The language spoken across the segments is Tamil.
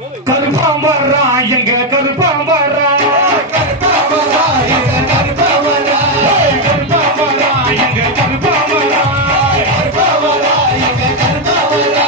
கருப்பாம் வர்றா எங்க கருப்பாம் வர்றா கருப்பாம் வர்றா எங்க கருப்பாம் வர்றா கருப்பாம் வர்றா எங்க கருப்பாம் வர்றா கருப்பாம் வர்றா எங்க கருப்பாம் வர்றா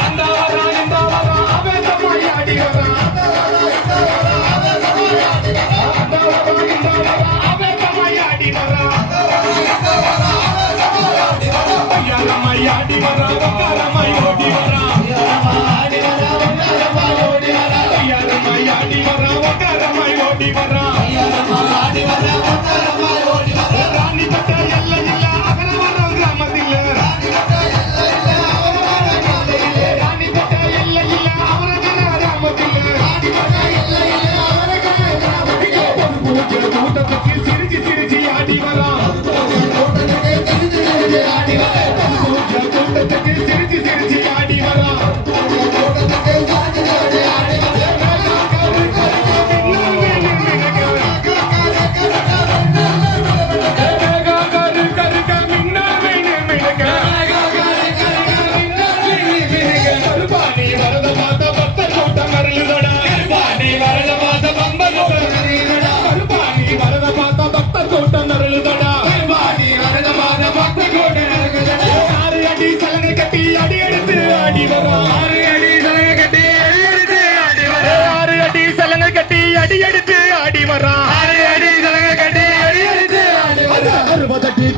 அந்த வர்றா இந்த வர்றா அவன் தம்மையாடி வர்றா அந்த வர்றா இந்த வர்றா அவன் தம்மையாடி வர்றா அந்த வர்றா இந்த வர்றா அவன் தம்மையாடி வர்றா அந்த வர்றா இந்த வர்றா அவன் தம்மையாடி வர்றா ஐயாரமையாடி வர்றா ஒக்காரமை ஓடி வர்றா ஐயாரமையாடி வர்றா ஒக்காரமை ஓடி வர்றா ஐயாரமையாடி வர்றா ஒக்காரமை ஓடி வர்றா ஐயாரமையாடி வர்றா ஒக்காரமை ஓடி வர்றா ராணி பட்ட எல்லை இல்ல அகல வர்ற கிராமத்தில் ராணி பட்ட எல்லை இல்ல அவர வர கிராமத்தில் ராணி பட்ட எல்லை இல்ல அவர கிராமத்தில் ராணி பட்ட எல்லை இல்ல அவர கிராமத்தில் பூஜை கூட்டத்துக்கு சிரிச்சு சிரிச்சு ஆடி வரா கூட்டத்துக்கு சிரிச்சு சிரிச்சு ஆடி வரா பூஜை கூட்டத்துக்கு சிரிச்சு சிரிச்சு ஆடி வரா கூட்டத்துக்கு சிரிச்சு சிரிச்சு ஆடி வரா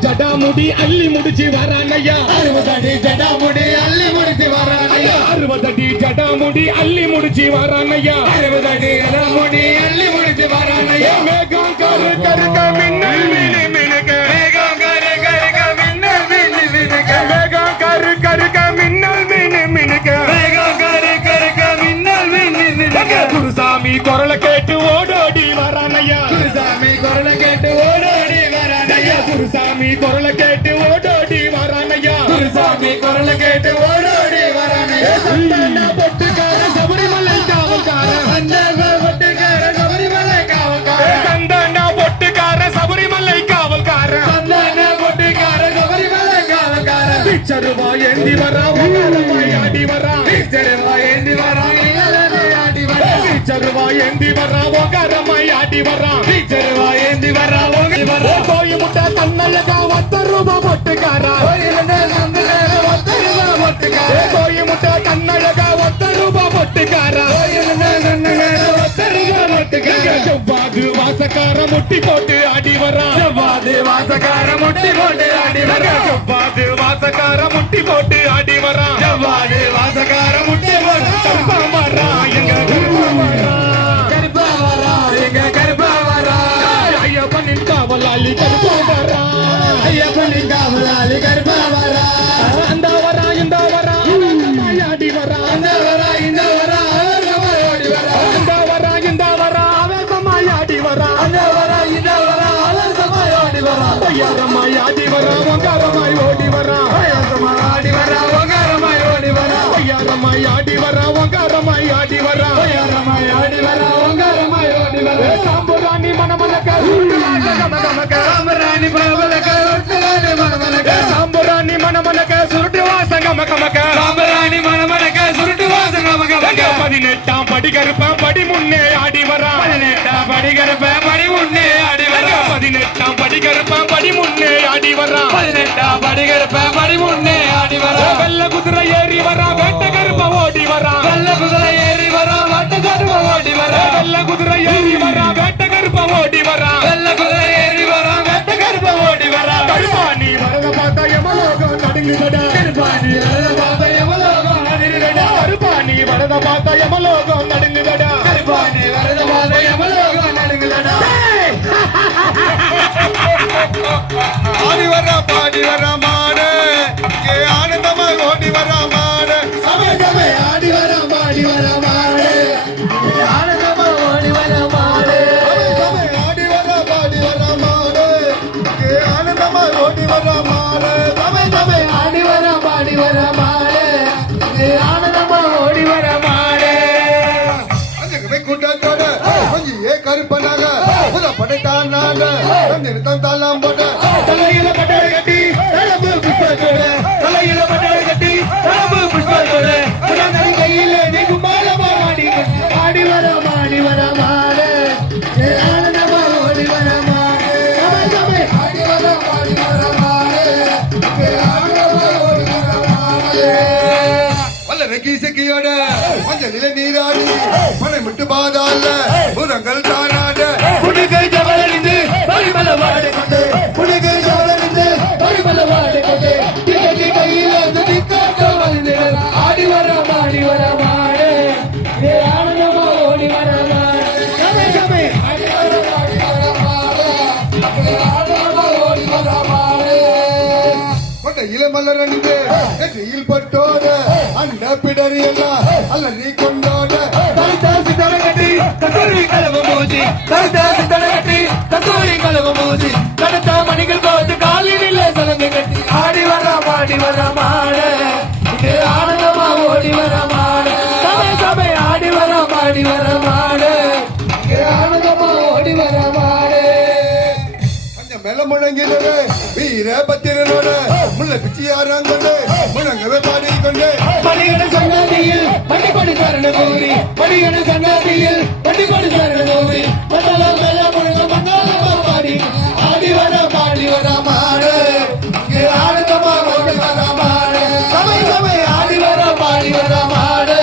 ஜடாமுடி அள்ளி முடிச்சு வரானையா 60 அடி ஜடாமுடி அள்ளி முடிச்சு வரானையா 60 அடி ஜடாமுடி அள்ளி முடிச்சு வரானையா 60 அடி ஜடாமுடி அள்ளி முடிச்சு வரானையா மேகம் கரு கருக மின்னல் மினி மினுக மேகம் கரு கருக மின்னல் மினி மினுக மேகம் கரு கருக மின்னல் மினி மினுக மேகம் கரு கருக மின்னல் மினி மினுக குருசாமி குரல கேட்டு ஓடோடி வரானையா குருசாமி குரல கேட்டு ஓடோடி வரானையா குருசாமி குரல கேட்டு ஓடோடி வரானையா குருசாமி குரல கேட்டு ஓடோடி வரானையா சந்தன பொட்டுக்கார சபரிமலை காவல்கார சந்தன பொட்டுக்கார சபரிமலை காவல்கார சந்தன பொட்டுக்கார சபரிமலை காவல்கார சந்தன பொட்டுக்கார சபரிமலை காவல்கார பிச்சருவா ஏந்தி வரா ஒகாரமாய் ஆடி வரா பிச்சருவா ஏந்தி வரா ஆடி வரா பிச்சருவா ஏந்தி வரா ஒகாரமாய் ஆடி வரா பிச்சருவா ஏந்தி வரா ஓடி வரா கோயி முட்டை தன்னழகா 10 ரூபாய் பொட்டுக்காரா கோயி முட்டை தன்னழகா 10 ரூபாய் பொட்டுக்காரா செவ்வாது வாசக்கார முட்டி போட்டு ஆடி வரா செவ்வாது வாசக்கார முட்டி போட்டு ஆடி வரா செவ்வாது வாசக்கார முட்டி போட்டு ஆடி வரா செவ்வாது வாசக்கார முட்டி போட்டு கருப்பா வரா எங்க கருப்பா வரா கருப்பா வரா எங்க கருப்பா வரா ஐயப்பனின் காவலாளி கருப்பா வரா ஐயப்பனின் காவலாளி கருப்பா வரா அந்த வரா இந்த வரா ஆடி வரா அந்த வரா இந்த வரா ஓடி வரா அந்த வரா இந்த வரா ஆடி வரா அந்த வரா இந்த வரா ஓடி வரா ஐயாரமாய் ஆடி வரா ஒங்காரமாய் ஓடி வரா ஐயாரமாய் ஆடி வரா ஒங்காரமாய் ஓடி வரா ஐயாரமாய் ஆடி வரா ஒங்காரமாய் ஆடி வரா ஐயாரமாய் ஆடி வரா ஒங்காரமாய் ஓடி வரா சாம்புராணி மனமலக்க சுருட்டுவாச சாம்புராணி மனமலக்க சுருட்டுவாச மனமலக்க சாம்புராணி மனமலக்க சுருட்டு வாச கமகமக சாம்புராணி மனமலக்க சுருட்டு வாச கமகமக 18ஆம் படி கருப்ப படி முன்னே ஆடி வரா 18ஆம் படி கருப்ப படி முன்னே ஆடி வரா 18ஆம் படி கருப்ப படி முன்னே ஆடி வரா 18ஆம் படி கருப்ப படி முன்னே ஆடி வரா வெள்ள குதிரை ஏறி வரா வேட்ட கருப்ப ஓடி வரா வெள்ள குதிரை ஏறி வரா வேட்ட கருப்ப ஓடி வரா வெள்ள குதிரை ஏறி வரா வேட்ட கருப்ப ஓடி வரா வெள்ள குதிரை ஏறி வரா வேட்ட கருப்ப ஓடி வரா கருப்பாணி வரத பார்த்தா எமலோகம் நடுங்குதடா கருப்பாணி வரத பார்த்தா எமலோகம் நடுங்குதடா கருப்பாணி வரத பார்த்தா எமலோகம் நடுங்குதடா கருப்பாணி வரத பார்த்தா எமலோகம் நடுங்குதடா ஆடி வரா பாடி வரா மாடு ஏ ஆனந்தமா ஓடி வரா மாடு சமயமே ஆடி வரா பாடி வரா மாடு ஆனந்தமா ஓடி வரா மாடு ஆடி வரா பாடி வரா மாடு ஏ ஆனந்தமா ஓடி வரா மாடு சமயமே ஆடி வரா பாடி வரா மாடு ஆனந்தமா ஓடி வரா மாடு கூட்டத்தோட ஏ கருப்பனாக படைத்தான் நாங்க தந்தாலாம் போட தலையில பட்டை கட்டி புஷ்பத்தோட தலையில பட்டை கட்டி புஷ்பத்தோட கையில நீங்க மாலமா மாடி மஞ்சளில நீராடி மனை விட்டு பாதால புறங்கள் தானாட புடுகை ஜவலறிந்து பரிமள வாடை கொண்டு புடுகை ஜவலறிந்து பரிமள வாடை கொண்டு திகதி கையில் வந்து திக்காக்க வந்து ஆடி வர மாடு ஏ ஆனந்தமா ஓடி வர மாடு சமை சமை ஆடி வர மாடு ஆனந்தமா ஓடி வர மாடு கொண்டையில மலரணிந்து நெற்றியில் பட்டோட அண்ட பிடரியெல்லாம் அல்லறி கொண்டோட கருத்தாசி தடகட்டி கத்தூரி கலவு மூஞ்சி கருத்தாசி தடகட்டி கத்தூரி கலவு மூஞ்சி கடத்தா மணிகள் கோத்து காலினிலே சலங்கை கட்டி ஆடி வர மாடு இது ஆனந்தமா ஓடி வர மாடு சபை சபை ஆடி வர மாடு இது ஆனந்தமா ஓடி வர மாடு கொஞ்சம் மேல முழங்கினரு வீர பத்திரனோட முல்லை பிச்சியாராங்கொண்டு முழங்கவே பாடிக்கொண்டு மணிகன சன்னதியில் பண்டிகொடி சரண கோரி மணிகன சன்னதியில் பண்டிகொடி சரண கோரி மண்டலம் மேல முழுங்க மண்டலமா பாடி ஆடி வர மாடு இங்கே ஆனந்தமா ஓடி வர மாடு சபை சபை ஆடி வர மாடு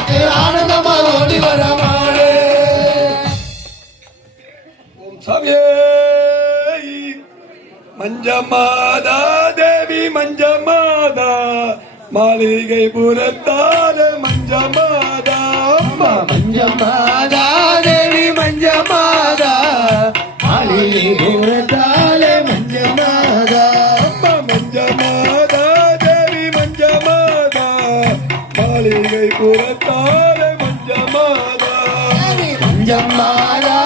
இங்கே ஆனந்தமா ஓடி வர மாடு ஓம் சாமியே மஞ்சமாதா தேவி மஞ்சமாதா மாளிகை புறத்தால மஞ்சமாதா அம்மா மஞ்சமாதா தேவி மஞ்சமாதா மாளிகை பூரத்தாலே மஞ்சமாதா அம்மா மஞ்சமாதா தேவி மஞ்சமாதா மாளிகை புறத்தால மஞ்சமாதா மஞ்சமாதா